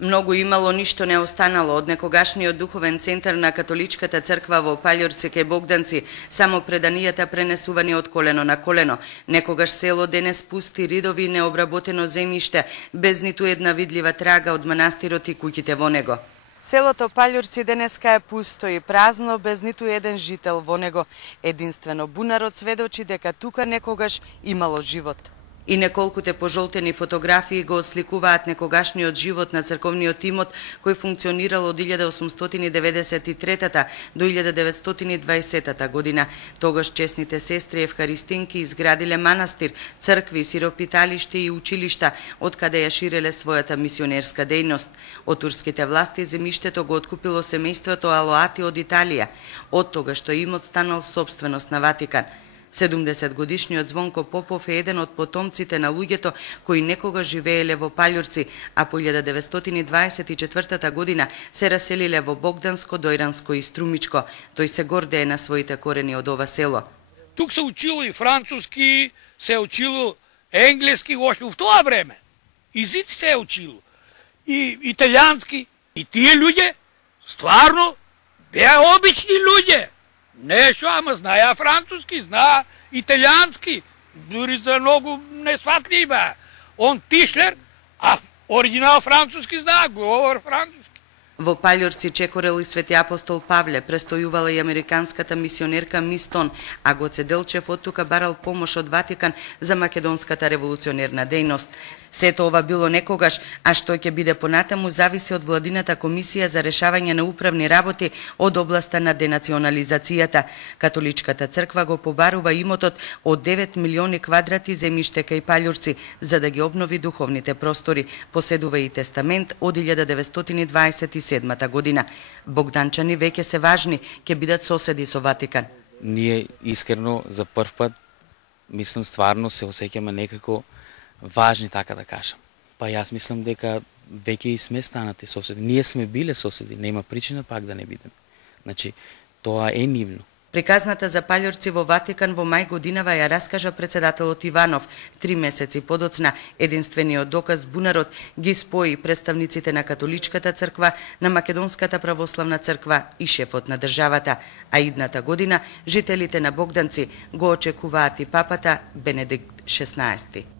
Многу имало, ништо не останало од некогашниот духовен центар на католичката црква во Паљорци кај Богданци, само преданијата пренесувани од колено на колено. Некогаш село денес пусти ридови необработено земјиште, без ниту една видлива трага од манастирот и куќите во него. Селото Паљорци денеска е пусто и празно, без ниту еден жител во него. Единствено бунарот сведочи дека тука некогаш имало живот. И неколкуте пожолтени фотографии го осликуваат некогашниот живот на црковниот имот кој функционирал од 1893 до 1920 година. Тогаш честните сестри евхаристинки изградиле манастир, цркви, сиропиталишти и училишта, од каде ја ширеле својата мисионерска дејност. Од турските власти земјиштето го откупило семејството Алоати од Италија, од тога што имот станал собственост на Ватикан. 70-годишниот Звонко Попов е еден од потомците на луѓето кои некога живееле во Паљорци, а по 1924 година се раселиле во Богданско, Дојранско и Струмичко. Тој се гордее на своите корени од ова село. Тук се учило и француски, се учило енглески, още в тоа време. Езици се учило. И италијански. И тие луѓе стварно беа обични луѓе. Нешто, ама знаја француски, знаа италијански, дури за многу несватлива. Он Тишлер, а оригинал француски знаа, говор француски. Во Паљорци чекорел и свети апостол Павле, престојувала и американската мисионерка Мистон, а Гоце Делчев од тука барал помош од Ватикан за македонската револуционерна дејност. Сето ова било некогаш, а што ќе биде понатаму зависи од владината комисија за решавање на управни работи од областа на денационализацијата. Католичката црква го побарува имотот од 9 милиони квадрати земјиште кај Паљорци за да ги обнови духовните простори. Поседува и тестамент од 1927 година. Богданчани веќе се важни, ќе бидат соседи со Ватикан. Ние искрено за прв пат, мислам стварно се осеќаме некако важни, така да кажам. Па јас мислам дека веќе и сме станати соседи. Ние сме биле соседи, нема причина пак да не бидеме. Значи, тоа е нивно. Приказната за Паљорци во Ватикан во мај годинава ја раскажа председателот Иванов. 3 месеци подоцна, единствениот доказ бунарот ги спои представниците на католичката црква, на македонската православна црква и шефот на државата. А идната година жителите на Богданци го очекуваат и папата Бенедикт XVI.